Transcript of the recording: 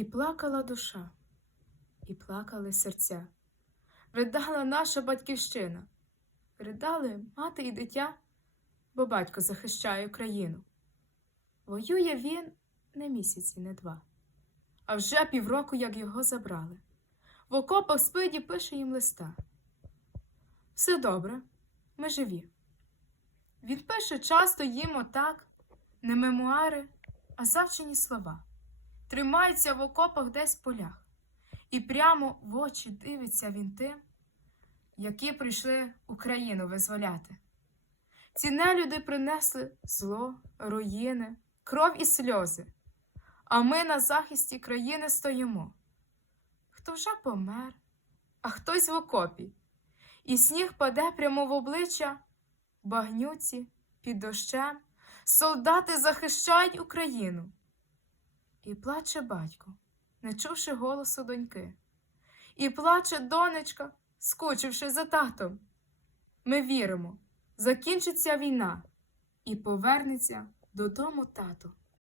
І плакала душа, і плакали серця. Ридала наша батьківщина, ридали мати і дитя, бо батько захищає Україну. Воює він не місяці, не два, а вже півроку, як його забрали. В окопах спить і пише їм листа. Все добре, ми живі. Він пише часто їм отак, не мемуари, а завчені слова. Тримається в окопах десь в полях, і прямо в очі дивиться він тим, які прийшли Україну визволяти. Ці нелюди принесли зло, руїни, кров і сльози, а ми на захисті країни стоїмо. Хто вже помер, а хтось в окопі, і сніг паде прямо в обличчя, багнюці, під дощем, солдати захищають Україну. І плаче батько, не чувши голосу доньки, і плаче донечка, скучивши за татом. Ми віримо, закінчиться війна і повернеться додому тато.